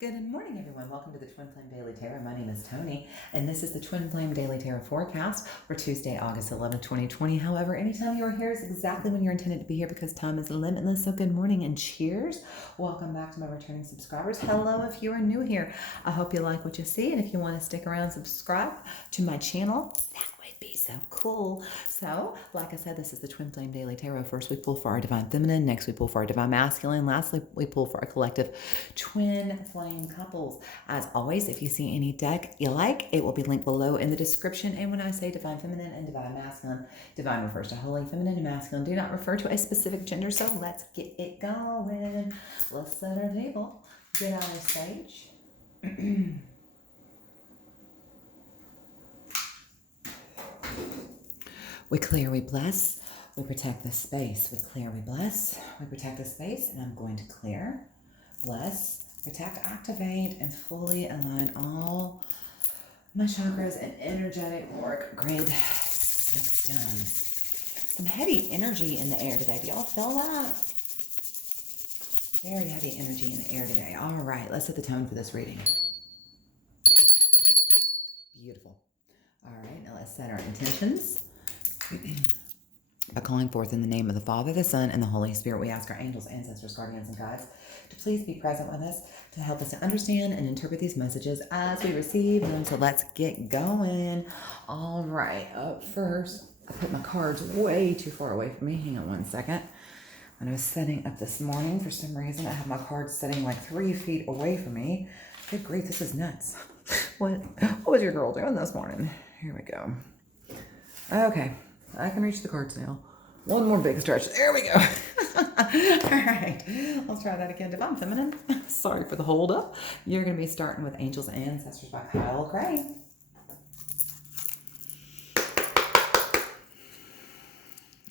Good morning, everyone. Welcome to the Twin Flame Daily Tarot. My name is Tony, and this is the Twin Flame Daily Tarot forecast for Tuesday, August 11th, 2020. However, anytime you are here is exactly when you're intended to be here because time is limitless. So good morning and cheers. Welcome back to my returning subscribers. Hello if you are new here. I hope you like what you see, and if you want to stick around, subscribe to my channel. That would be so cool. So, like I said, this is the Twin Flame Daily Tarot. First, we pull for our Divine Feminine. Next, we pull for our Divine Masculine. Lastly, we pull for our collective Twin Flame couples. As always, if you see any deck you like, it will be linked below in the description. And when I say Divine Feminine and Divine Masculine, Divine refers to Holy Feminine, and Masculine do not refer to a specific gender. So let's get it going. Let's set our table. Get on our stage. We clear, we bless, we protect the space. We clear, we bless, we protect the space. And I'm going to clear, bless, protect, activate, and fully align all my chakras and energetic work grid systems. Some heavy energy in the air today. Do y'all feel that? Very heavy energy in the air today. All right, let's set the tone for this reading. Beautiful. All right, now let's set our intentions. By calling forth in the name of the Father, the Son, and the Holy Spirit, we ask our angels, ancestors, guardians, and guides to please be present with us to help us to understand and interpret these messages as we receive them. So let's get going. All right, up first, I put my cards way too far away from me. Hang on one second. When I was setting up this morning, for some reason, I have my cards sitting like 3 feet away from me. Good grief, this is nuts. What was your girl doing this morning? Here we go. Okay, I can reach the cards now. One more big stretch. There we go. All right, let's try that again. Divine Feminine. Sorry for the hold up. You're going to be starting with Angels and Ancestors by Kyle Gray.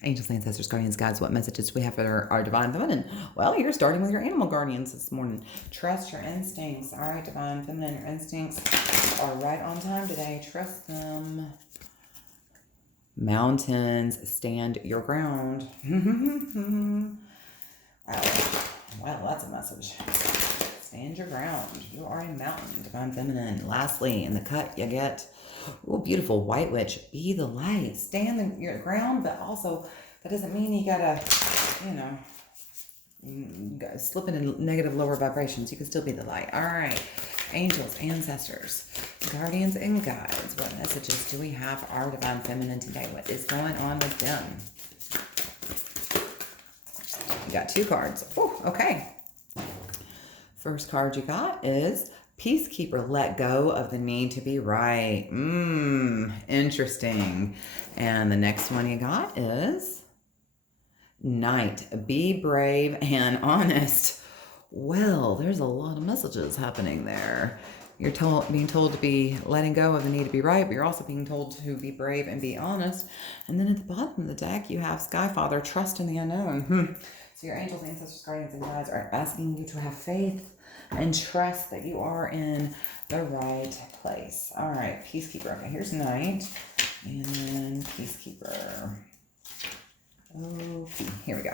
Angels, Ancestors, Guardians, Guides, what messages do we have for our Divine Feminine? Well, you're starting with your animal guardians this morning. Trust your instincts. All right, Divine Feminine, your instincts are right on time today. Trust them. Mountains, stand your ground. Well, that's a message. Stand your ground. You are a mountain, Divine Feminine. Lastly, in the cut, you get, oh, beautiful White Witch. Be the light. Stand your ground, but also that doesn't mean you gotta, slip into negative lower vibrations. You can still be the light. All right. Angels, ancestors, guardians, and guides. What messages do we have for our Divine Feminine today? What is going on with them? You got 2 cards. Oh, okay. First card you got is Peacekeeper. Let go of the need to be right. Interesting. And the next one you got is Knight. Be brave and honest. Well, there's a lot of messages happening there. You're being told to be letting go of the need to be right, but you're also being told to be brave and be honest. And then at the bottom of the deck, you have Skyfather, trust in the unknown. So your angels, ancestors, guardians, and guides are asking you to have faith and trust that you are in the right place. All right, Peacekeeper. Okay, here's Knight and then Peacekeeper. Okay, here we go.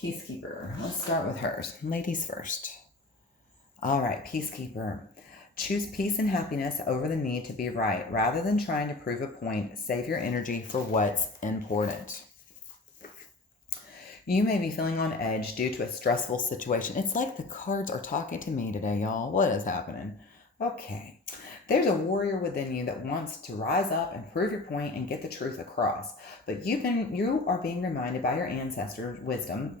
Peacekeeper. Let's start with hers. Ladies first. All right, Peacekeeper. Choose peace and happiness over the need to be right. Rather than trying to prove a point, save your energy for what's important. You may be feeling on edge due to a stressful situation. It's like the cards are talking to me today, y'all. What is happening? Okay. There's a warrior within you that wants to rise up and prove your point and get the truth across. But you are being reminded by your ancestors' wisdom.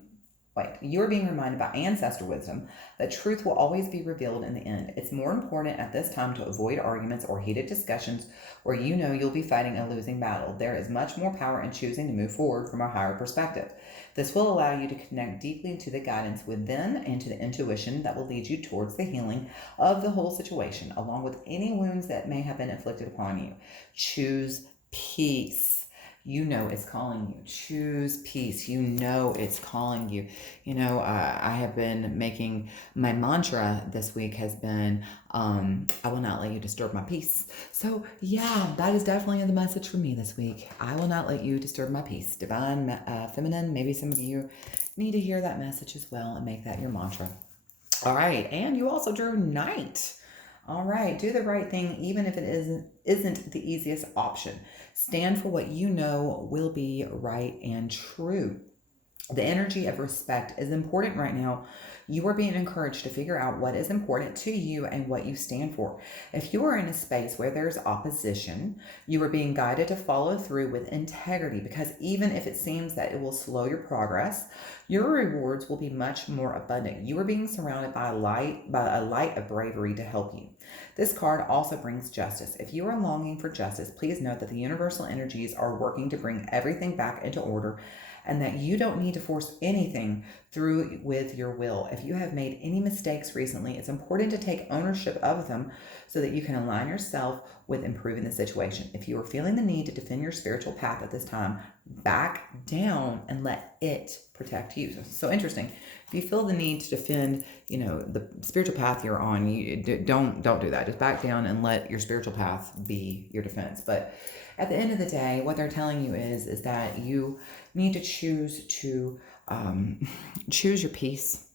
You're being reminded by ancestor wisdom that truth will always be revealed in the end. It's more important at this time to avoid arguments or heated discussions where you know you'll be fighting a losing battle. There is much more power in choosing to move forward from a higher perspective. This will allow you to connect deeply to the guidance within and to the intuition that will lead you towards the healing of the whole situation, along with any wounds that may have been inflicted upon you. Choose peace. You know it's calling you. Choose peace. You know it's calling you. I have been making my mantra this week has been, I will not let you disturb my peace. So yeah, that is definitely the message for me this week. I will not let you disturb my peace. Divine Feminine, maybe some of you need to hear that message as well and make that your mantra. All right, and you also drew Knight. All right, do the right thing even if it isn't the easiest option. Stand for what you know will be right and true. The energy of respect is important right now. You are being encouraged to figure out what is important to you and what you stand for. If you are in a space where there's opposition, you are being guided to follow through with integrity, because even if it seems that it will slow your progress, your rewards will be much more abundant. You are being surrounded by a light of bravery to help you. This card also brings justice. If you are longing for justice, please note that the universal energies are working to bring everything back into order, and that you don't need to force anything through with your will. If you have made any mistakes recently, it's important to take ownership of them so that you can align yourself with improving the situation. If you are feeling the need to defend your spiritual path at this time, back down and let it protect you. So interesting. If you feel the need to defend, the spiritual path you're on, you don't do that. Just back down and let your spiritual path be your defense. But at the end of the day, what they're telling you is that you need to choose your peace.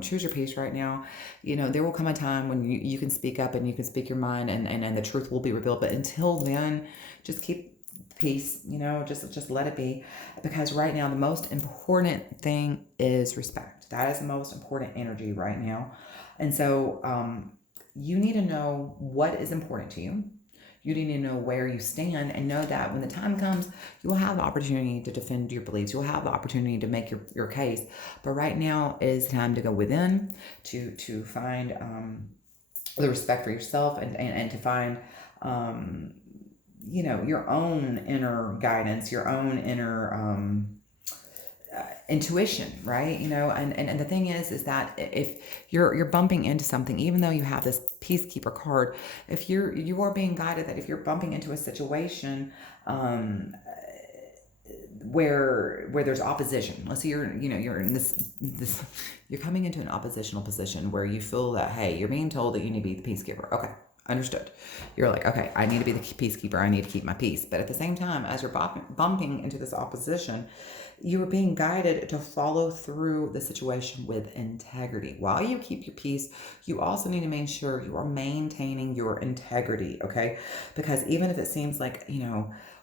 Choose your peace right now. There will come a time when you can speak up and you can speak your mind, and the truth will be revealed. But until then, just keep peace. Just let it be, because right now the most important thing is respect. That is the most important energy right now. And so you need to know what is important to you. You need to know where you stand, and know that when the time comes, you will have the opportunity to defend your beliefs. You'll have the opportunity to make your case. But right now is time to go within, to find the respect for yourself, and to find your own inner guidance, your own inner intuition, right? And the thing is that if you're bumping into something, even though you have this Peacekeeper card, if you are being guided that if you're bumping into a situation where there's opposition, let's say you're in this you're coming into an oppositional position where you feel that, hey, you're being told that you need to be the Peacekeeper. Okay, understood. You're like, okay, I need to be the Peacekeeper. I need to keep my peace. But at the same time, as you're bumping into this opposition, you are being guided to follow through the situation with integrity. While you keep your peace, you also need to make sure you are maintaining your integrity, okay? Because even if it seems like,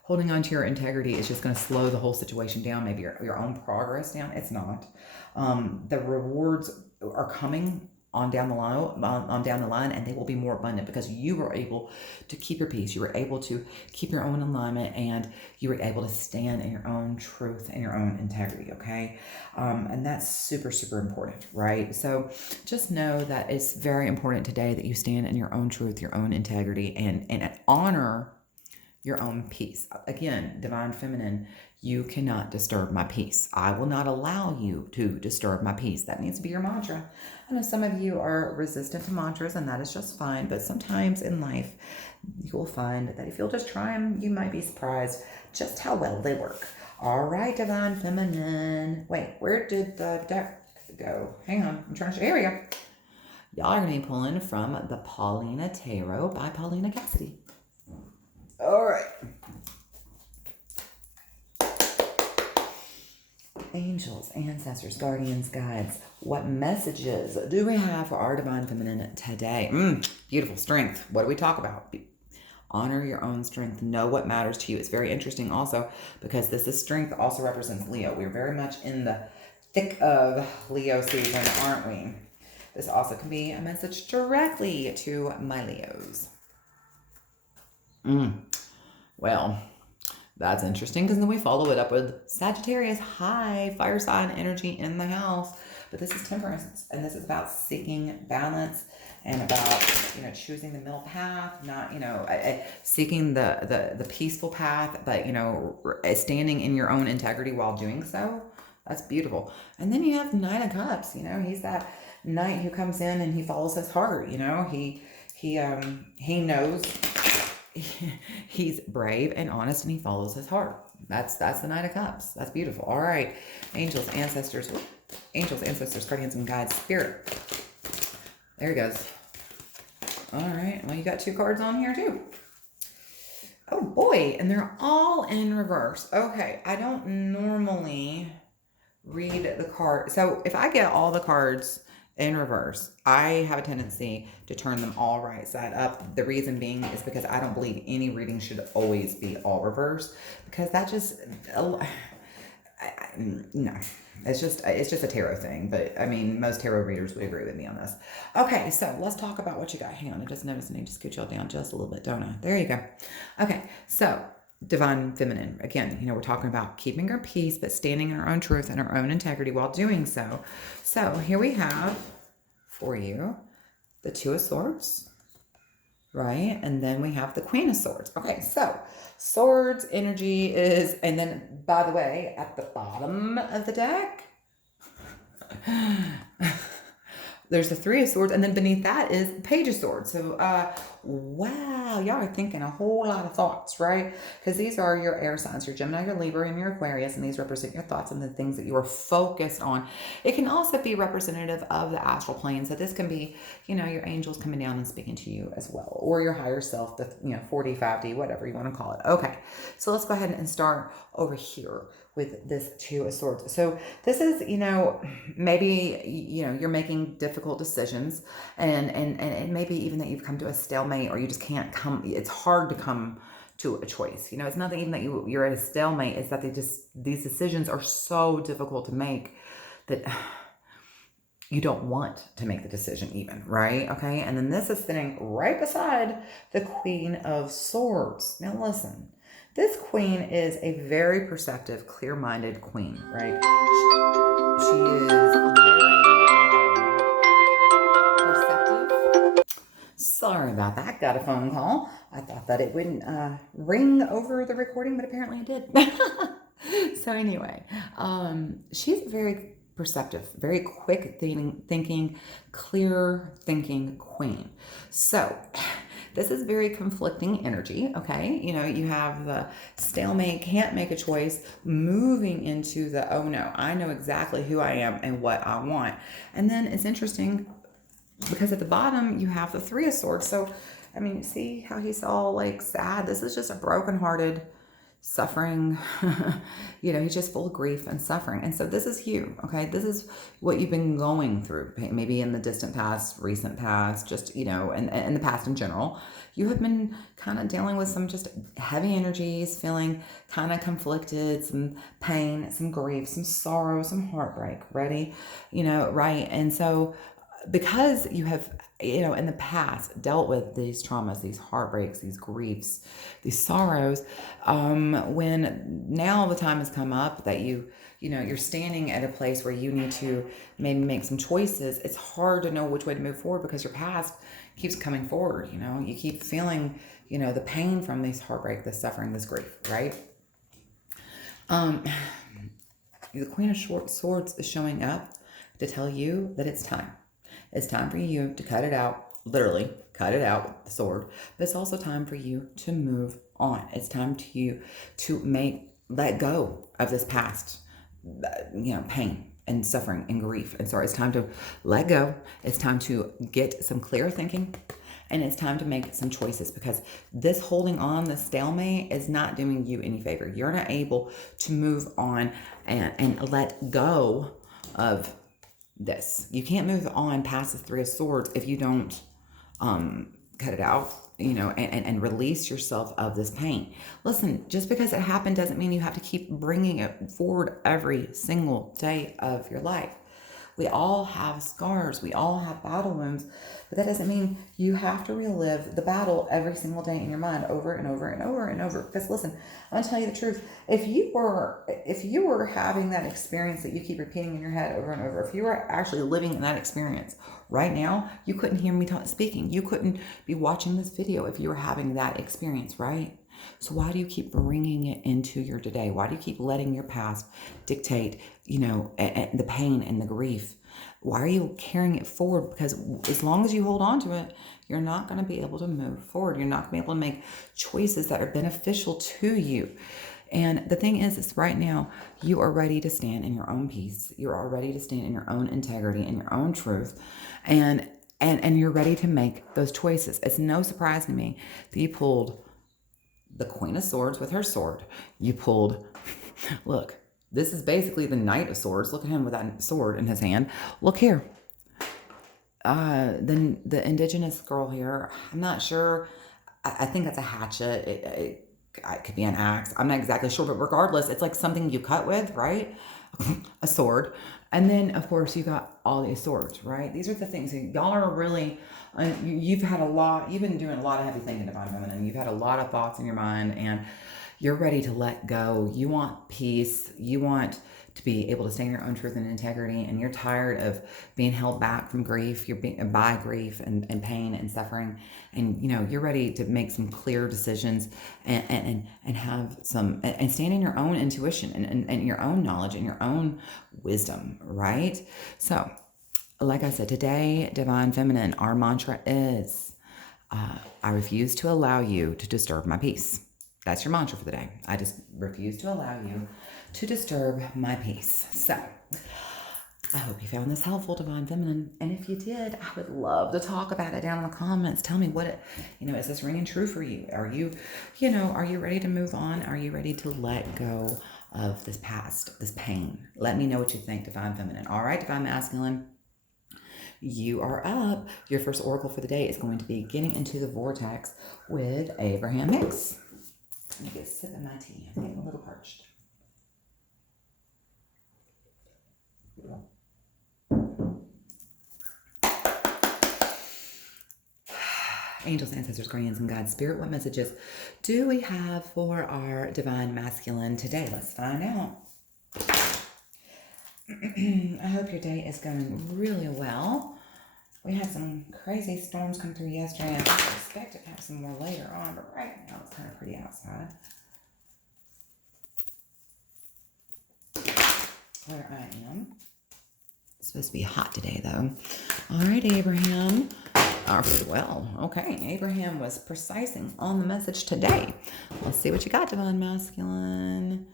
holding on to your integrity is just going to slow the whole situation down, maybe your own progress down, it's not. The rewards are coming on down the line, and they will be more abundant because you were able to keep your peace. You were able to keep your own alignment, and you were able to stand in your own truth and your own integrity. Okay, and that's super, super important, right? So just know that it's very important today that you stand in your own truth, your own integrity, and honor your own peace. Again, Divine Feminine, you cannot disturb my peace. I will not allow you to disturb my peace. That needs to be your mantra. I know some of you are resistant to mantras, and that is just fine. But sometimes in life, you will find that if you'll just try them, you might be surprised just how well they work. All right, Divine Feminine. Wait, where did the deck go? Hang on. I'm trying to... Here we go. Y'all are going to be pulling from the Paulina Tarot by Paulina Cassidy. All right. Angels, ancestors, guardians, guides, what messages do we have for our Divine Feminine today? Beautiful. Strength. What do we talk about? Honor your own strength. Know what matters to you. It's very interesting also because this is strength also represents Leo. We're very much in the thick of Leo season, aren't we? This also can be a message directly to my Leos. Well, that's interesting because then we follow it up with Sagittarius, high fire sign energy in the house. But this is Temperance, and this is about seeking balance and about, choosing the middle path, not, seeking the peaceful path, but, standing in your own integrity while doing so. That's beautiful. And then you have the Knight of Cups. He's that knight who comes in and he follows his heart. He knows he's brave and honest, and he follows his heart. That's the Knight of Cups. That's beautiful. All right, angels, ancestors, guardians, and guides, spirit. There he goes. All right. Well, you got 2 cards on here too. Oh boy, and they're all in reverse. Okay, I don't normally read the card. So if I get all the cards in reverse. I have a tendency to turn them all right side up. The reason being is because I don't believe any reading should always be all reverse, because that just no. It's just a tarot thing, but I mean most tarot readers would agree with me on this. Okay, so let's talk about what you got. Hang on, I just noticed I need to scoot y'all down just a little bit, don't I? There you go. Okay, so divine feminine. Again, we're talking about keeping our peace, but standing in our own truth and our own integrity while doing so. So here we have for you the Two of Swords, right? And then we have the Queen of Swords. Okay, so swords energy is, and then by the way, at the bottom of the deck, there's the Three of Swords, and then beneath that is Page of Swords. So, wow, y'all are thinking a whole lot of thoughts, right? Because these are your air signs, your Gemini, your Libra, and your Aquarius, and these represent your thoughts and the things that you are focused on. It can also be representative of the astral plane. So this can be, your angels coming down and speaking to you as well, or your higher self, the 4D, 5D, whatever you want to call it. Okay, so let's go ahead and start over here with this Two of Swords. So this is, maybe, you're making difficult decisions and maybe even that you've come to a stalemate, or you just can't come, it's hard to come to a choice. It's nothing even that you're at a stalemate, it's that these decisions are so difficult to make that you don't want to make the decision even, right? Okay, and then this is sitting right beside the Queen of Swords. Now listen, this queen is a very perceptive, clear-minded queen, right? She is very perceptive. Sorry about that. Got a phone call. I thought that it wouldn't ring over the recording, but apparently it did. So anyway, she's very perceptive, very quick thinking, clear thinking queen. So this is very conflicting energy, okay? You have the stalemate, can't make a choice, moving into the, oh no, I know exactly who I am and what I want. And then it's interesting because at the bottom you have the Three of Swords. So, see how he's all like sad? This is just a brokenhearted, suffering, he's just full of grief and suffering. And so this is you, okay? This is what you've been going through, maybe in the distant past, recent past, just, and the past in general. You have been kind of dealing with some just heavy energies, feeling kind of conflicted, some pain, some grief, some sorrow, some heartbreak, right? And so because you have, in the past dealt with these traumas, these heartbreaks, these griefs, these sorrows, when now the time has come up that you're standing at a place where you need to maybe make some choices, it's hard to know which way to move forward because your past keeps coming forward. You keep feeling, the pain from this heartbreak, this suffering, this grief, right? The Queen of Swords is showing up to tell you that it's time. It's time for you to cut it out, literally cut it out with the sword, but it's also time for you to move on. It's time to you to let go of this past, pain and suffering and grief and sorrow. It's time to let go. It's time to get some clear thinking, and it's time to make some choices, because this holding on, the stalemate, is not doing you any favor. You're not able to move on and let go of this. You can't move on past the Three of Swords if you don't cut it out, and release yourself of this pain. Listen, just because it happened doesn't mean you have to keep bringing it forward every single day of your life. We all have scars. We all have battle wounds, but that doesn't mean you have to relive the battle every single day in your mind over and over and over and over. Because listen, I'm gonna tell you the truth. If you were having that experience that you keep repeating in your head over and over, if you were actually living in that experience right now, you couldn't hear me speaking. You couldn't be watching this video if you were having that experience, right? So why do you keep bringing it into your today? Why do you keep letting your past dictate, the pain and the grief? Why are you carrying it forward? Because as long as you hold on to it, you're not going to be able to move forward. You're not going to be able to make choices that are beneficial to you. And the thing is right now, you are ready to stand in your own peace. You are ready to stand in your own integrity and your own truth. And you're ready to make those choices. It's no surprise to me that you pulled the Queen of Swords with her sword. You pulled, look, this is basically the Knight of Swords. Look at him with that sword in his hand. Look here. then the indigenous girl here, I'm not sure. I think that's a hatchet. It could be an axe. I'm not exactly sure, but regardless, it's like something you cut with, right? A sword. And then, of course, you got all these swords, right? These are the things that y'all are really, you've had a lot, you've been doing a lot of heavy thinking, Divine Feminine. You've had a lot of thoughts in your mind, and you're ready to let go. You want peace. You want to be able to stay in your own truth and integrity, and you're tired of being held back from grief. You're being by grief and pain and suffering, and you're ready to make some clear decisions and have some and stand in your own intuition and your own knowledge and your own wisdom, right? So, like I said, today, Divine Feminine, our mantra is, I refuse to allow you to disturb my peace. That's your mantra for the day. I just refuse to allow you to disturb my peace. So, I hope you found this helpful, Divine Feminine. And if you did, I would love to talk about it down in the comments. Tell me what is this ringing true for you? Are you ready to move on? Are you ready to let go of this past, this pain? Let me know what you think, Divine Feminine. All right, Divine Masculine. You are up. Your first oracle for the day is going to be Getting into the Vortex with Abraham Hicks. Let me get a sip of my tea. I'm getting a little parched. Angels, ancestors, guardians, and God Spirit, what messages do we have for our Divine Masculine today? Let's find out. I hope your day is going really well. We had some crazy storms come through yesterday, and I expect to have some more later on, but right now it's kind of pretty outside. Where I am. It's supposed to be hot today, though. All right, Abraham. Well, okay. Abraham was precising on the message today. Let's see what you got, Divine Masculine.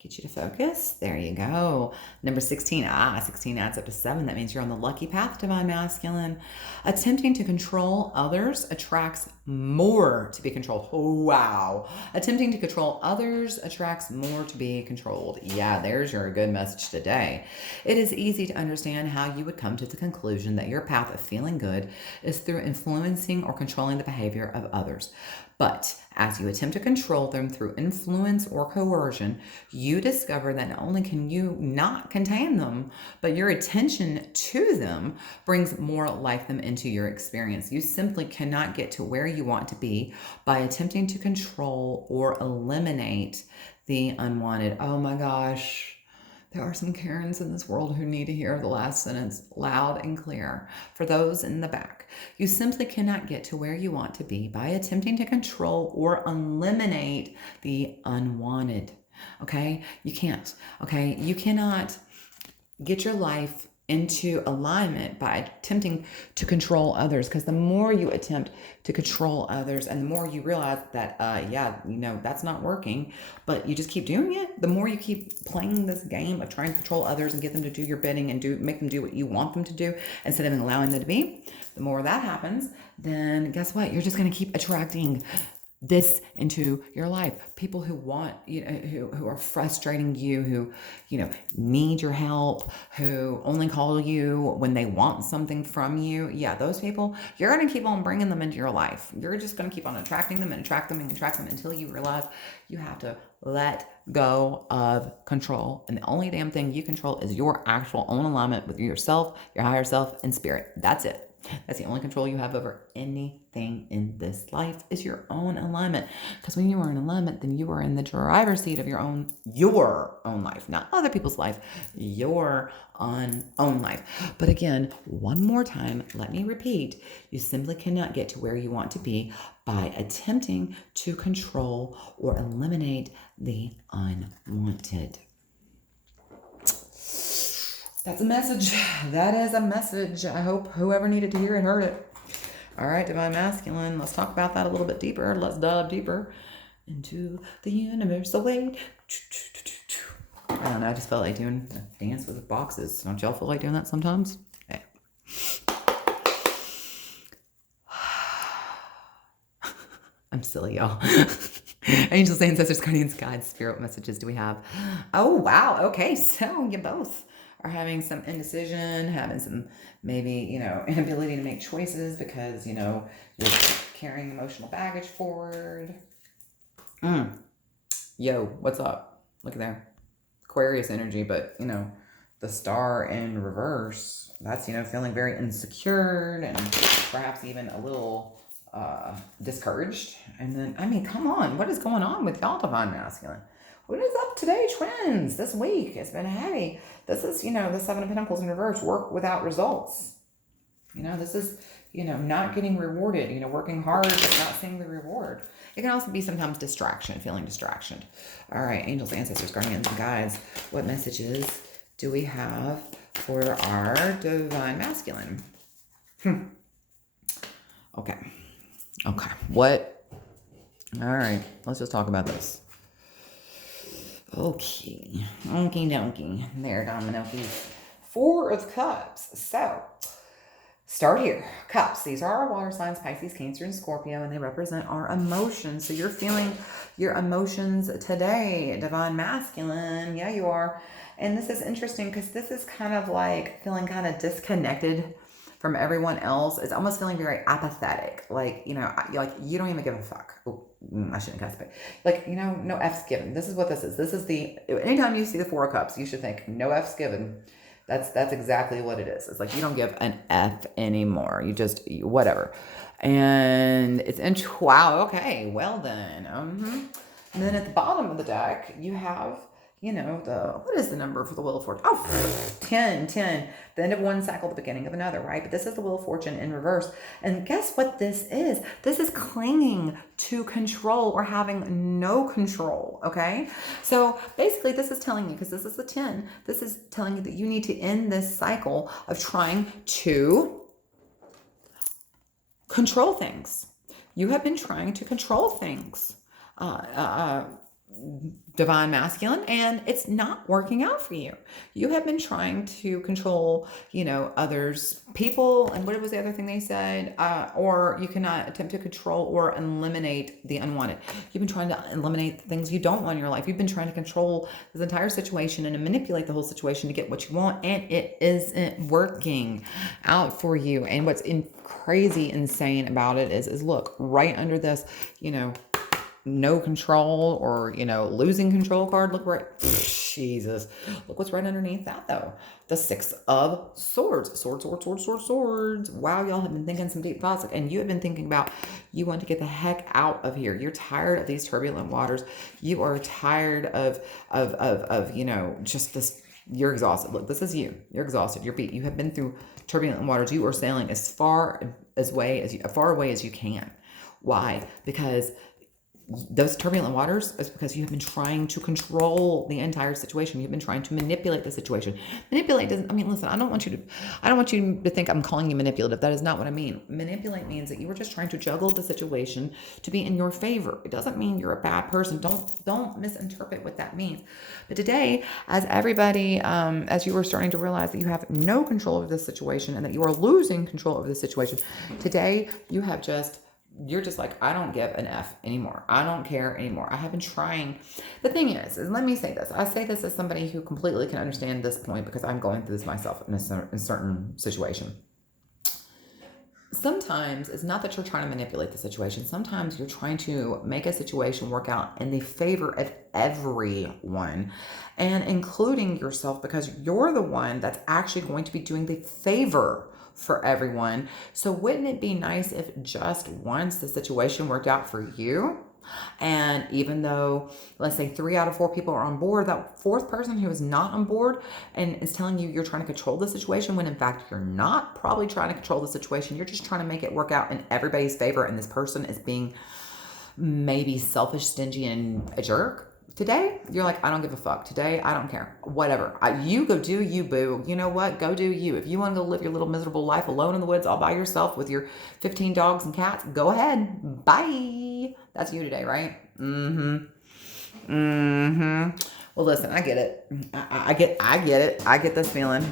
Get you to focus. There you go. Number 16. 16 adds up to 7. That means you're on the lucky path, Divine Masculine. Attempting to control others attracts more to be controlled. Oh, wow. Attempting to control others attracts more to be controlled. Yeah, there's your good message today. It is easy to understand how you would come to the conclusion that your path of feeling good is through influencing or controlling the behavior of others. But as you attempt to control them through influence or coercion, you discover that not only can you not contain them, but your attention to them brings more like them into your experience. You simply cannot get to where you want to be by attempting to control or eliminate the unwanted. Oh my gosh. There are some Karens in this world who need to hear the last sentence loud and clear. For those in the back, you simply cannot get to where you want to be by attempting to control or eliminate the unwanted. Okay? You can't. Okay? You cannot get your life into alignment by attempting to control others, because the more you attempt to control others and the more you realize that that's not working, but you just keep doing it, the more you keep playing this game of trying to control others and get them to do your bidding and make them do what you want them to do instead of allowing them to be, the more that happens, then guess what? You're just going to keep attracting this into your life. People who want, who are frustrating you, who, need your help, who only call you when they want something from you. Yeah, those people, you're going to keep on bringing them into your life. You're just going to keep on attracting them and attract them and attract them until you realize you have to let go of control. And the only damn thing you control is your actual own alignment with yourself, your higher self, and spirit. That's it. That's the only control you have over anything in this life is your own alignment. Because when you are in alignment, then you are in the driver's seat of your own life, not other people's life, your own life. But again, one more time, let me repeat, you simply cannot get to where you want to be by attempting to control or eliminate the unwanted. That's a message. That is a message. I hope whoever needed to hear it heard it. All right, Divine Masculine, let's talk about that a little bit deeper. Let's dive deeper into the universe. Wait. I don't know. I just felt like doing a dance with boxes. Don't y'all feel like doing that sometimes? Okay. I'm silly, y'all. Angels, ancestors, guardians, God, spirit, what messages do we have? Oh, wow. Okay, so you both are having some indecision, having some maybe, inability to make choices because, you're carrying emotional baggage forward. Yo, what's up? Look at there. Aquarius energy, but, the star in reverse, that's, feeling very insecure and perhaps even a little discouraged. And then, come on, what is going on with y'all, divine masculine? What is up today, twins? This week it's been heavy. This is, the Seven of Pentacles in reverse, work without results. This is, not getting rewarded, working hard but not seeing the reward. It can also be sometimes distraction, feeling distraction. All right, angels, ancestors, guardians, and guides, what messages do we have for our divine masculine? Okay. What? All right, let's just talk about this. Okay. Okie dokie. There, Dominokies. Four of Cups. So, start here. Cups. These are our water signs, Pisces, Cancer, and Scorpio, and they represent our emotions. So you're feeling your emotions today, divine masculine. Yeah, you are. And this is interesting because this is kind of like feeling kind of disconnected from everyone else. It's almost feeling very apathetic. Like, you don't even give a fuck. Oh, I shouldn't cuss, but like, no F's given. This is what this is. This is anytime you see the Four of Cups, you should think no F's given. That's exactly what it is. It's like you don't give an F anymore. You just, whatever. And it's, wow, okay, well then. And then at the bottom of the deck, you have, what is the number for the Wheel of Fortune? Oh, 10. The end of one cycle, the beginning of another, right? But this is the Wheel of Fortune in reverse. And guess what this is? This is clinging to control or having no control, okay? So basically this is telling you, because this is the 10, this is telling you that you need to end this cycle of trying to control things. You have been trying to control things. Divine masculine, and it's not working out for you. You have been trying to control, others, people, and what was the other thing they said? Or you cannot attempt to control or eliminate the unwanted. You've been trying to eliminate the things you don't want in your life. You've been trying to control this entire situation and to manipulate the whole situation to get what you want, and it isn't working out for you. And what's crazy insane about it is look, right under this, no control or, losing control card. Look right. Jesus. Look what's right underneath that, though. The Six of Swords. Swords. Wow, y'all have been thinking some deep thoughts. And you have been thinking about you want to get the heck out of here. You're tired of these turbulent waters. You are tired of just this. You're exhausted. Look, this is you. You're exhausted. You're beat. You have been through turbulent waters. You are sailing as far away as you can. Why? Because those turbulent waters is because you have been trying to control the entire situation. You've been trying to manipulate the situation. Manipulate doesn't, listen, I don't want you to think I'm calling you manipulative. That is not what I mean. Manipulate means that you were just trying to juggle the situation to be in your favor. It doesn't mean you're a bad person. Don't misinterpret what that means. But today, as everybody, as you were starting to realize that you have no control over this situation and that you are losing control over the situation, today you're just like, I don't give an F anymore. I don't care anymore. I have been trying. The thing is let me say this. I say this as somebody who completely can understand this point because I'm going through this myself in a certain situation. Sometimes it's not that you're trying to manipulate the situation. Sometimes you're trying to make a situation work out in the favor of everyone and including yourself because you're the one that's actually going to be doing the favor for everyone. So wouldn't it be nice if just once the situation worked out for you? And even though, let's say 3 out of 4 people are on board, that fourth person who is not on board and is telling you you're trying to control the situation when in fact you're not probably trying to control the situation. You're just trying to make it work out in everybody's favor. And this person is being maybe selfish, stingy, and a jerk. Today, you're like, I don't give a fuck. Today, I don't care. Whatever. You go do you, boo. You know what? Go do you. If you want to go live your little miserable life alone in the woods all by yourself with your 15 dogs and cats, go ahead. Bye. That's you today, right? Well, listen, I get it. I get it. I get this feeling.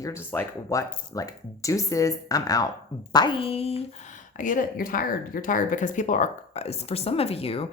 You're just like, what? Like, deuces, I'm out. Bye. I get it. You're tired. You're tired because people are, for some of you,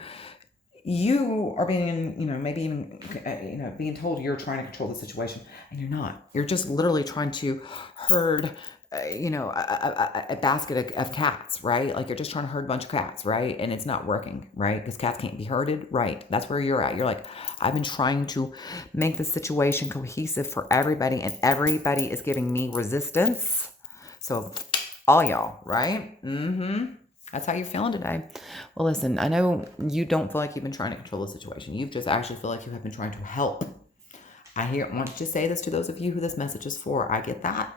you are being, maybe even, being told you're trying to control the situation, and you're not. You're just literally trying to herd, a basket of cats, right? Like you're just trying to herd a bunch of cats, right? And it's not working, right? Because cats can't be herded, right? That's where you're at. You're like, I've been trying to make the situation cohesive for everybody, and everybody is giving me resistance. So, all y'all, right? That's how you're feeling today. Well, listen, I know you don't feel like you've been trying to control the situation. You just actually feel like you have been trying to help. I want to say this to those of you who this message is for. I get that.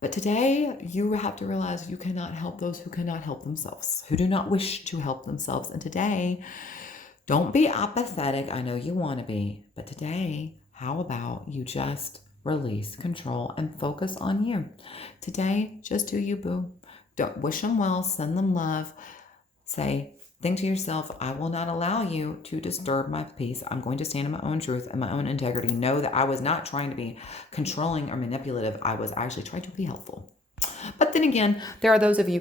But today, you have to realize you cannot help those who cannot help themselves, who do not wish to help themselves. And today, don't be apathetic. I know you want to be. But today, how about you just release control and focus on you? Today, just do you, boo. Don't wish them well, send them love. Think to yourself, I will not allow you to disturb my peace. I'm going to stand in my own truth and my own integrity. Know that I was not trying to be controlling or manipulative. I was actually trying to be helpful. But then again, there are those of you,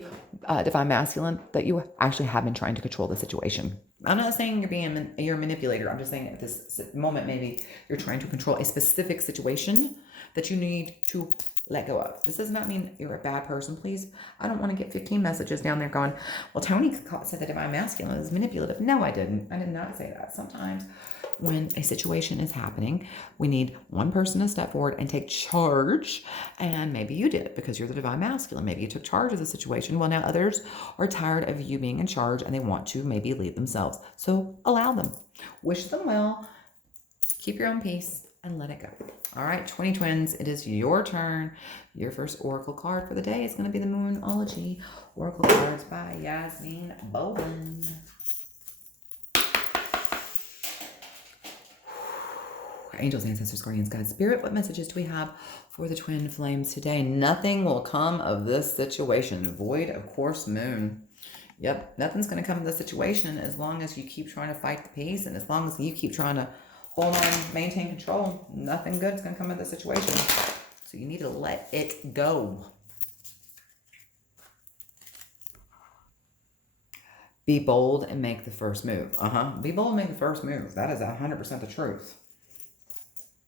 Divine Masculine, that you actually have been trying to control the situation. I'm not saying you're a manipulator. I'm just saying at this moment, maybe you're trying to control a specific situation that you need to let go of. This does not mean you're a bad person, please. I don't want to get 15 messages down there going, well, Tony said that Divine Masculine is manipulative. No, I didn't. I did not say that. Sometimes when a situation is happening, we need one person to step forward and take charge. And maybe you did because you're the Divine Masculine. Maybe you took charge of the situation. Well, now others are tired of you being in charge and they want to maybe lead themselves. So allow them. Wish them well. Keep your own peace and let it go. All right, 20 twins, it is your turn. Your first oracle card for the day is going to be the Moonology Oracle Cards by Yasmin Bowen. Angels, ancestors, guardians, guides, spirit, what messages do we have for the twin flames today? Nothing will come of this situation. Void, of course, moon. Yep, nothing's going to come of the situation as long as you keep trying to fight the peace, and as long as you keep trying to hold on, maintain control. Nothing good is going to come of the situation. So you need to let it go. Be bold and make the first move. Be bold and make the first move. That is 100% the truth.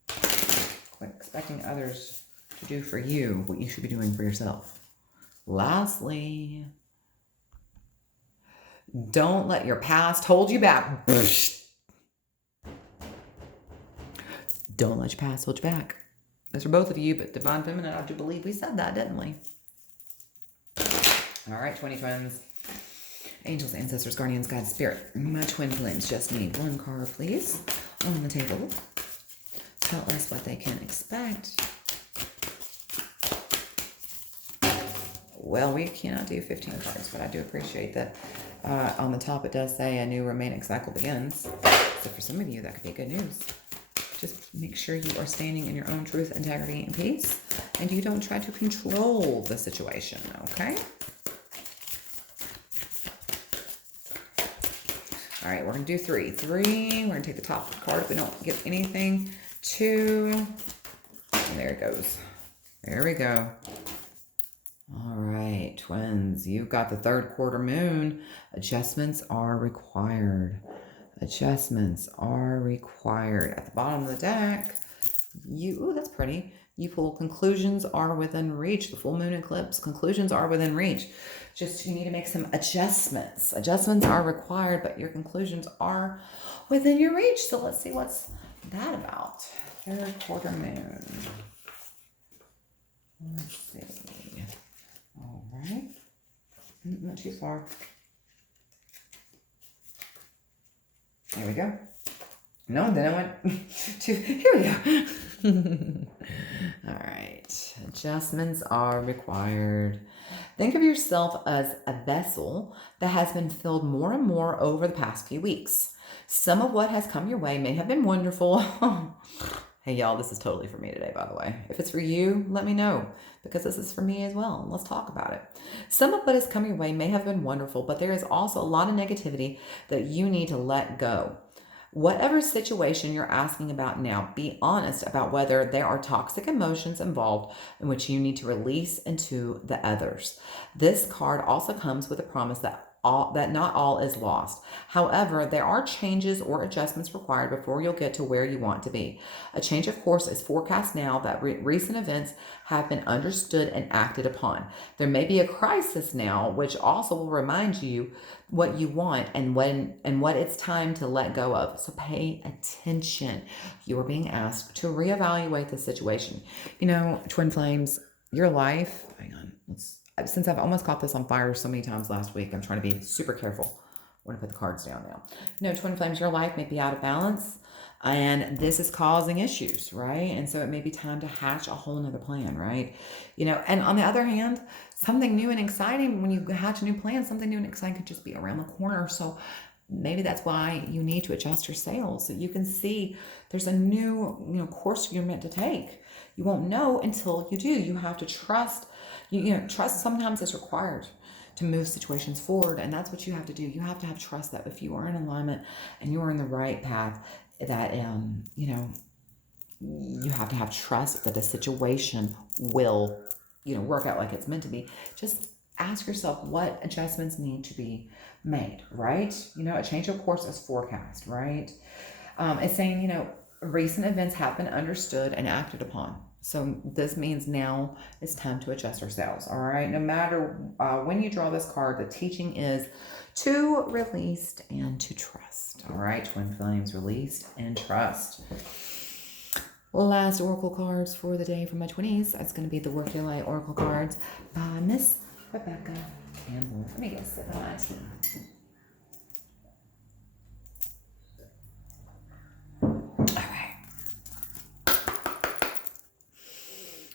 Quit expecting others to do for you what you should be doing for yourself. Lastly, don't let your past hold you back. Don't let your past hold you back. That's for both of you, but Divine Feminine, I do believe we said that, didn't we? All right, 20 twins. Angels, ancestors, guardians, guides, spirit. My twin flames just need one card, please, on the table. Tell us what they can expect. Well, we cannot do 15 cards, but I do appreciate that on the top it does say a new romantic cycle begins. So for some of you, that could be good news. Just make sure you are standing in your own truth, integrity, and peace, and you don't try to control the situation, okay? All right, we're going to do three. We're going to take the top card if we don't get anything. 2, and there it goes. There we go. All right, twins, you've got the third quarter moon. Adjustments are required. Adjustments are required. At the bottom of the deck, that's pretty. You pull conclusions are within reach. The full moon eclipse, conclusions are within reach. Just you need to make some adjustments. Adjustments are required, but your conclusions are within your reach. So let's see what's that about. Third quarter moon. Let's see. All right. Not too far. There we go. No, then I went to, here we go. All right. Adjustments are required. Think of yourself as a vessel that has been filled more and more over the past few weeks. Some of what has come your way may have been wonderful. Hey, y'all, this is totally for me today, by the way. If it's for you, let me know, because this is for me as well. Let's talk about it. Some of what has come your way may have been wonderful, but there is also a lot of negativity that you need to let go. Whatever situation you're asking about now, be honest about whether there are toxic emotions involved in which you need to release into the others. This card also comes with a promise that not all is lost. However, there are changes or adjustments required before you'll get to where you want to be. A change of course is forecast now that recent events have been understood and acted upon. There may be a crisis now, which also will remind you what you want and what it's time to let go of. So pay attention. You are being asked to reevaluate the situation. You know, twin flames, your life, hang on, since I've almost caught this on fire so many times last week, I'm trying to be super careful. I want to put the cards down now. You know, twin flames, your life may be out of balance and this is causing issues, right? And so it may be time to hatch a whole nother plan, right? You know, and on the other hand, something new and exciting, when you hatch a new plan, something new and exciting could just be around the corner. So maybe that's why you need to adjust your sails so you can see there's a new, course you're meant to take. You won't know until you do. You have to trust. Trust sometimes is required to move situations forward, and that's what you have to do. You have to have trust that if you are in alignment and you are in the right path, that you have to have trust that the situation will work out like it's meant to be. Just ask yourself what adjustments need to be made, right? A change of course is forecast, right? It's saying, recent events have been understood and acted upon. So this means now it's time to adjust ourselves, all right? No matter when you draw this card, the teaching is to release and to trust, all right? Twin flames, release and trust. Last oracle cards for the day for my 20s. It's going to be the Work Your Light Oracle cards by Miss Rebecca Campbell. Let me get a sip of my tea.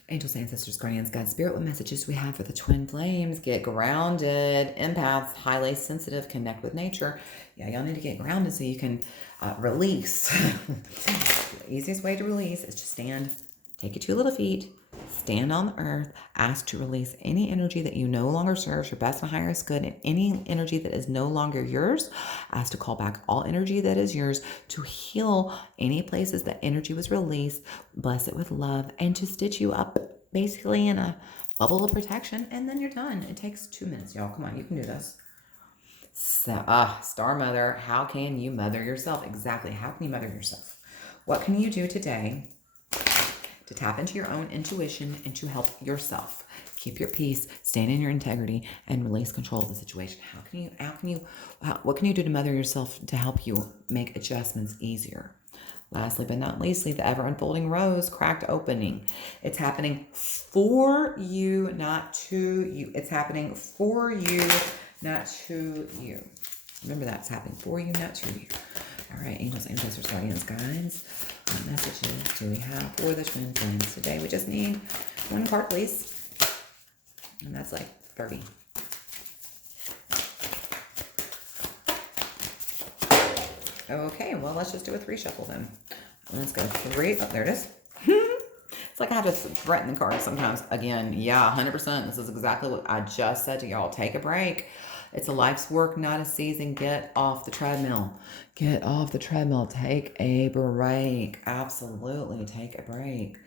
Angels, ancestors, guardians, God, spirit, what messages we have for the twin flames? Get grounded. Empaths, highly sensitive, connect with nature. Yeah, y'all need to get grounded so you can release. The easiest way to release is to stand, take your 2 little feet, stand on the earth, ask to release any energy that you no longer serves your best and highest good, and any energy that is no longer yours. Ask to call back all energy that is yours, to heal any places that energy was released, bless it with love, and to stitch you up basically in a bubble of protection, and then you're done. It takes 2 minutes, y'all. Come on, you can do this. So, Star Mother, how can you mother yourself? Exactly. How can you mother yourself? What can you do today to tap into your own intuition and to help yourself keep your peace, stand in your integrity, and release control of the situation? What can you do to mother yourself to help you make adjustments easier? Lastly, but not leastly, the ever unfolding rose cracked opening. It's happening for you, not to you. It's happening for you, not to you. Remember that. It's happening for you, not to you. All right, angels, ancestors, guardians, guides. What messages do we have for the twin flames today? We just need 1 card, please. And that's like 30. Okay, well, let's just do a 3 shuffle then. Let's go 3. Oh, there it is. It's like I have to threaten the cards sometimes. Again, yeah, 100%. This is exactly what I just said to y'all. Take a break. It's a life's work, not a season. Get off the treadmill. Get off the treadmill. Take a break. Absolutely, take a break.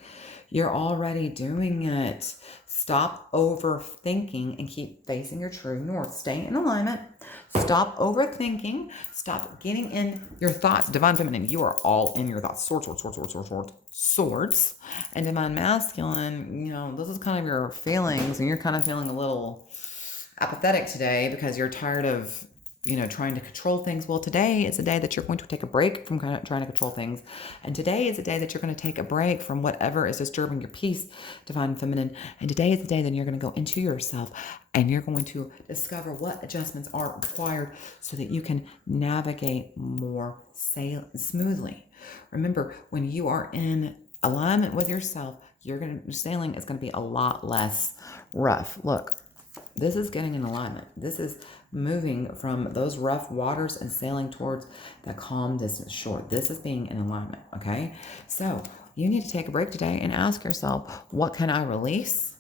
You're already doing it. Stop overthinking and keep facing your true north. Stay in alignment. Stop overthinking. Stop getting in your thoughts. Divine Feminine, you are all in your thoughts. Swords. And Divine Masculine, this is kind of your feelings, and you're kind of feeling a little apathetic today because you're tired of trying to control things. Well, today is a day that you're going to take a break from kind of trying to control things. And today is a day that you're going to take a break from whatever is disturbing your peace, Divine Feminine. And today is the day that you're going to go into yourself and you're going to discover what adjustments are required so that you can navigate more smoothly. Remember, when you are in alignment with yourself, sailing is going to be a lot less rough. Look, this is getting in alignment. This is moving from those rough waters and sailing towards that calm distance shore. This is being in alignment, okay? So you need to take a break today and ask yourself, what can I release?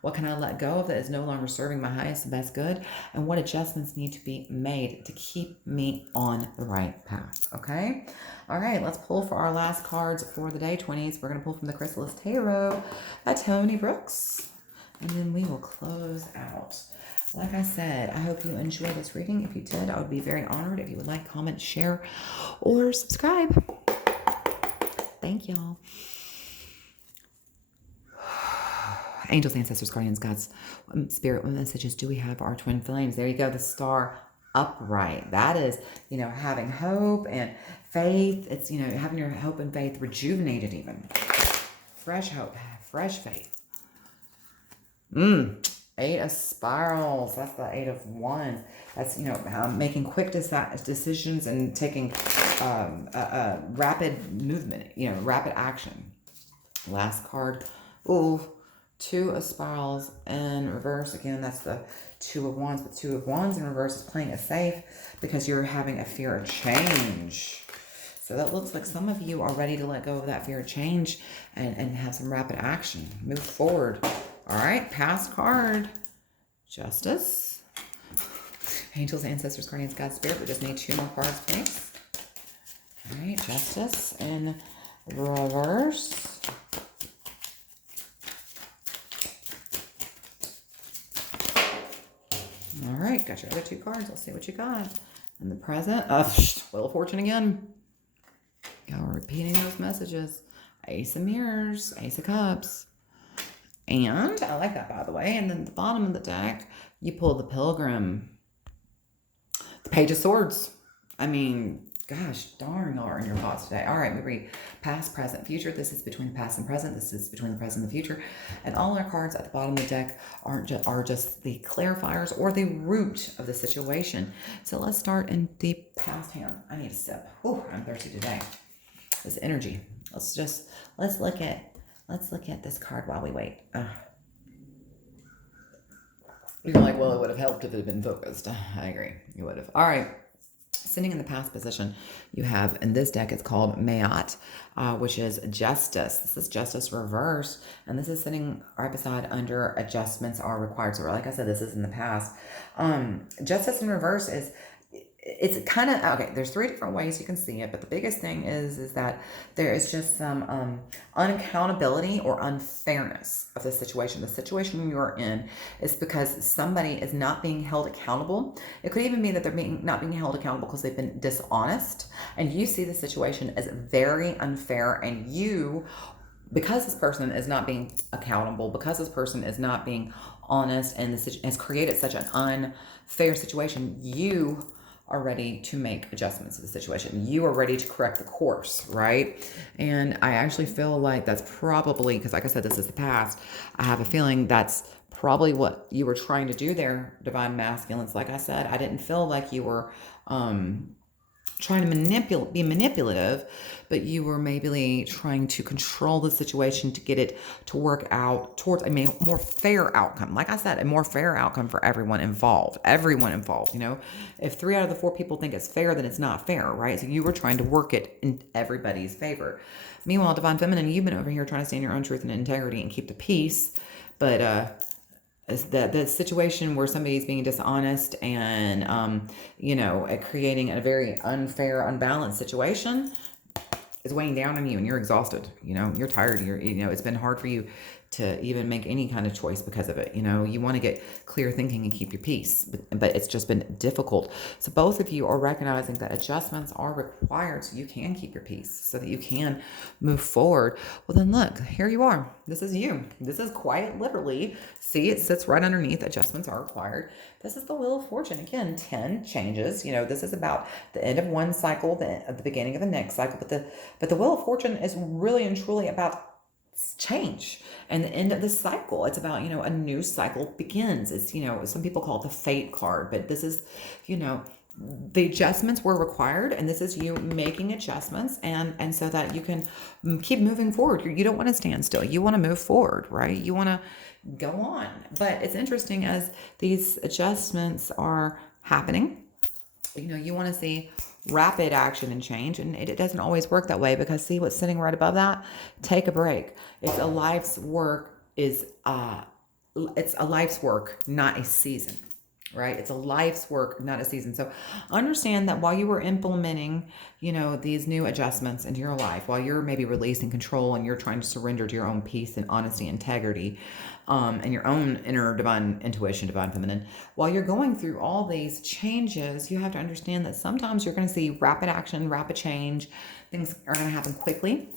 What can I let go of that is no longer serving my highest and best good? And what adjustments need to be made to keep me on the right path, okay? All right, let's pull for our last cards for the day, 20s. We're going to pull from the Chrysalis Tarot by Tony Brooks. And then we will close out. Like I said, I hope you enjoyed this reading. If you did, I would be very honored if you would like, comment, share, or subscribe. Thank y'all. Angels, ancestors, guardians, gods, spirit, what messages do we have? Our twin flames. There you go. The star upright. That is, having hope and faith. It's, having your hope and faith rejuvenated even. Fresh hope, fresh faith. Eight of spirals. That's the Eight of Wands. That's, making quick decisions and taking rapid movement, rapid action. Last card. Ooh, Two of spirals in reverse. Again, that's the Two of Wands. But Two of Wands in reverse is playing it safe because you're having a fear of change. So that looks like some of you are ready to let go of that fear of change and have some rapid action. Move forward. All right, past card. Justice. Angels, ancestors, guardians, God, spirit. We just need 2 more cards, please. All right, Justice in reverse. All right, got your other 2 cards. Let's see what you got. In the present, Wheel of Fortune again. Y'all are repeating those messages. Ace of Mirrors, Ace of Cups. And, I like that, by the way. And then at the bottom of the deck, you pull the Pilgrim. The Page of Swords. I mean, gosh darn, y'all are in your thoughts today. All right, we read past, present, future. This is between the past and present. This is between the present and the future. And all our cards at the bottom of the deck are just the clarifiers or the root of the situation. So let's start in the past hand. I need a sip. Whew, I'm thirsty today. This energy. Let's look at this card while we wait. You're like, well, it would have helped if it had been focused. I agree. You would have. All right. Sitting in the past position, you have, in this deck, it's called Mayat, which is Justice. This is Justice reversed, and this is sitting right beside under Adjustments are required. So like I said, this is in the past. Justice in reverse it's kind of, okay, there's 3 different ways you can see it, but the biggest thing is that there is just some unaccountability or unfairness of the situation. The situation you're in is because somebody is not being held accountable. It could even be that they're not being held accountable because they've been dishonest, and you see the situation as very unfair, and you, because this person is not being accountable, because this person is not being honest, and has created such an unfair situation, you are ready to make adjustments to the situation. You are ready to correct the course, right? And I actually feel like that's probably, because like I said, this is the past, I have a feeling that's probably what you were trying to do there, Divine Masculines. Like I said, I didn't feel like you were trying to be manipulative, but you were maybe trying to control the situation to get it to work out towards a more fair outcome. Like I said, a more fair outcome for everyone involved. If 3 out of the 4 people think it's fair, then it's not fair, right? So you were trying to work it in everybody's favor. Meanwhile, Divine Feminine, you've been over here trying to stand your own truth and integrity and keep the peace, but the situation where somebody's being dishonest and creating a very unfair, unbalanced situation is weighing down on you, and you're exhausted. You're tired. It's been hard for you to even make any kind of choice because of it. You want to get clear thinking and keep your peace, but it's just been difficult. So both of you are recognizing that adjustments are required so you can keep your peace, so that you can move forward. Well, then look, here you are. This is you. This is quite literally, see, it sits right underneath adjustments are required. This is the Wheel of Fortune. Again, 10 changes. This is about the end of one cycle, the beginning of the next cycle. But the Wheel of Fortune is really and truly about change and the end of the cycle. It's about, a new cycle begins. It's, some people call it the fate card, but this is, the adjustments were required, and this is you making adjustments and so that you can keep moving forward. You don't want to stand still. You want to move forward, right? You want to go on. But it's interesting as these adjustments are happening, you want to see rapid action and change, and it doesn't always work that way, because see what's sitting right above that? Take a break. It's a life's work, not a season. right? It's a life's work, not a season. So understand that while you were implementing, these new adjustments into your life, while you're maybe releasing control and you're trying to surrender to your own peace and honesty, integrity, and your own inner divine intuition, divine feminine, while you're going through all these changes, you have to understand that sometimes you're going to see rapid action, rapid change. Things are going to happen quickly.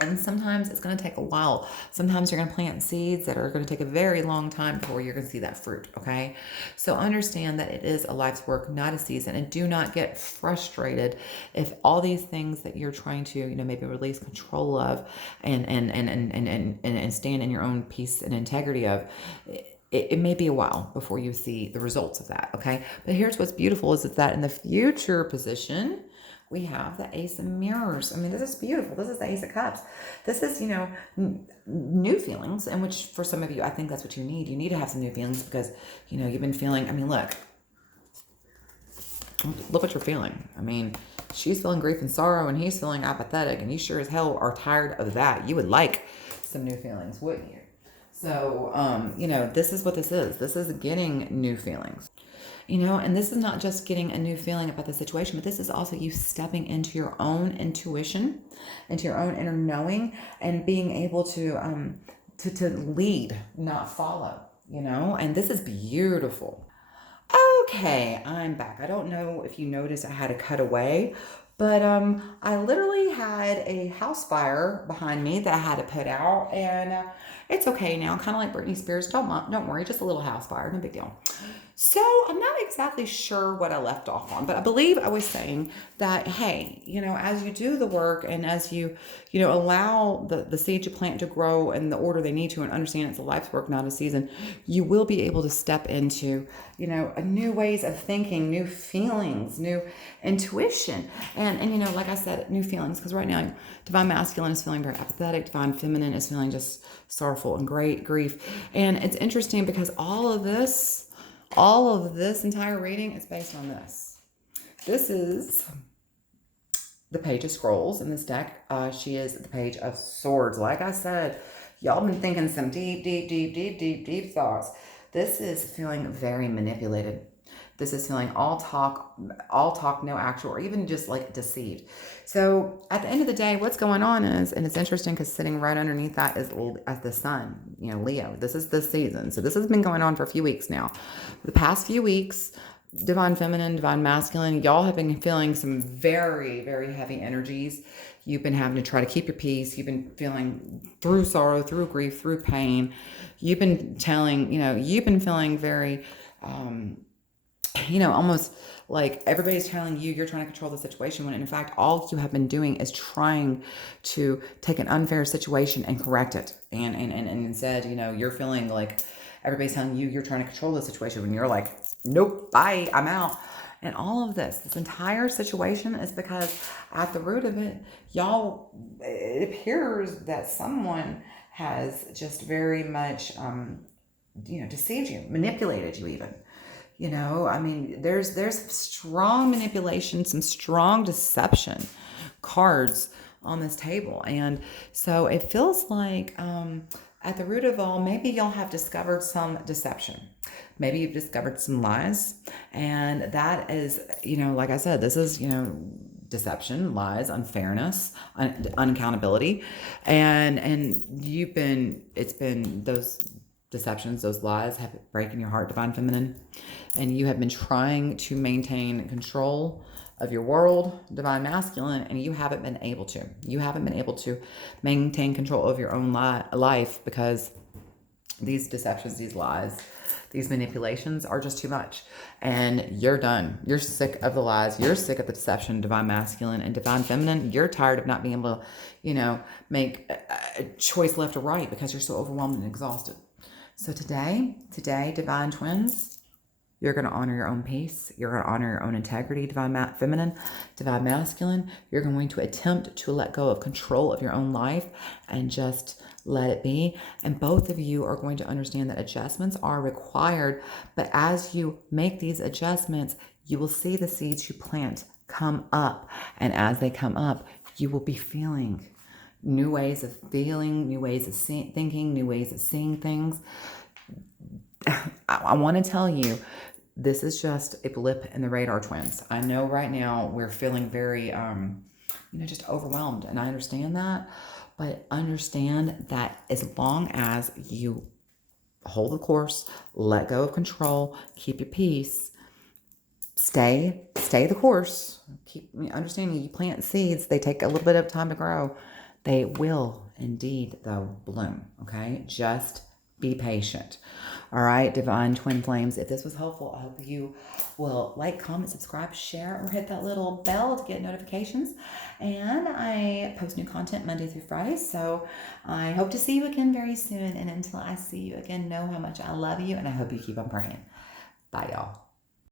And sometimes it's going to take a while. Sometimes you're going to plant seeds that are going to take a very long time before you're going to see that fruit, okay? So understand that it is a life's work, not a season. And do not get frustrated if all these things that you're trying to, maybe release control of and stand in your own peace and integrity of, it may be a while before you see the results of that, okay? But here's what's beautiful is that in the future position, we have the Ace of Mirrors. I mean, this is beautiful. This is the Ace of Cups. This is, new feelings, and which for some of you, I think that's what you need. You need to have some new feelings because, you've been feeling, look what you're feeling. I mean, she's feeling grief and sorrow, and he's feeling apathetic, and you sure as hell are tired of that. You would like some new feelings, wouldn't you? So, this is what this is. This is getting new feelings. And this is not just getting a new feeling about the situation, but this is also you stepping into your own intuition, into your own inner knowing, and being able to lead, not follow, and this is beautiful. Okay, I'm back. I don't know if you noticed I had to cut away, but I literally had a house fire behind me that I had to put out, and it's okay now, kind of like Britney Spears. Don't worry, just a little house fire, no big deal. So I'm not exactly sure what I left off on, but I believe I was saying that, hey, as you do the work and as you, allow the seed you plant to grow in the order they need to and understand it's a life's work, not a season, you will be able to step into, a new ways of thinking, new feelings, new intuition. And like I said, new feelings, because right now divine masculine is feeling very apathetic. Divine feminine is feeling just sorrowful and great grief. And it's interesting because all of this entire reading is based on this. This is the Page of Scrolls in this deck. She is the Page of Swords. Like I said, y'all been thinking some deep thoughts. This is feeling very manipulated. This is feeling all talk, no action, or even just like deceived. So at the end of the day, what's going on is, and it's interesting because sitting right underneath that is the sun, Leo. This is the season. So this has been going on for a few weeks now. The past few weeks, divine feminine, divine masculine, y'all have been feeling some very, very heavy energies. You've been having to try to keep your peace. You've been feeling through sorrow, through grief, through pain. You've been feeling very, almost like everybody's telling you you're trying to control the situation when in fact all you have been doing is trying to take an unfair situation and correct it. And instead, you're feeling like everybody's telling you you're trying to control the situation when you're like, nope, bye, I'm out. And all of this entire situation is because at the root of it, y'all, it appears that someone has just very much, deceived you, manipulated you even. There's strong manipulation, some strong deception cards on this table. And so it feels like at the root of all, maybe y'all have discovered some deception. Maybe you've discovered some lies. And that is, like I said, this is, deception, lies, unfairness, unaccountability. And it's been those deceptions, those lies have broken your heart, divine feminine, and you have been trying to maintain control of your world, divine masculine, and you haven't been able to. You haven't been able to maintain control of your own life because these deceptions, these lies, these manipulations are just too much. And you're done. You're sick of the lies. You're sick of the deception, divine masculine and divine feminine. You're tired of not being able to, make a choice left or right because you're so overwhelmed and exhausted. So today, divine twins, you're going to honor your own peace. You're going to honor your own integrity, divine feminine, divine masculine. You're going to attempt to let go of control of your own life and just let it be. And both of you are going to understand that adjustments are required. But as you make these adjustments, you will see the seeds you plant come up. And as they come up, you will be feeling new ways of feeling, new ways of thinking, new ways of seeing things. I want to tell you, this is just a blip in the radar, twins. I know right now we're feeling very, just overwhelmed, and I understand that. But understand that as long as you hold the course, let go of control, keep your peace, stay the course. Keep understanding you plant seeds, they take a little bit of time to grow. They will indeed, though, bloom. Okay, just be patient. All right, divine twin flames, if this was helpful, I hope you will like, comment, subscribe, share, or hit that little bell to get notifications. And I post new content Monday through Friday, so I hope to see you again very soon. And until I see you again, know how much I love you, and I hope you keep on praying. Bye, y'all.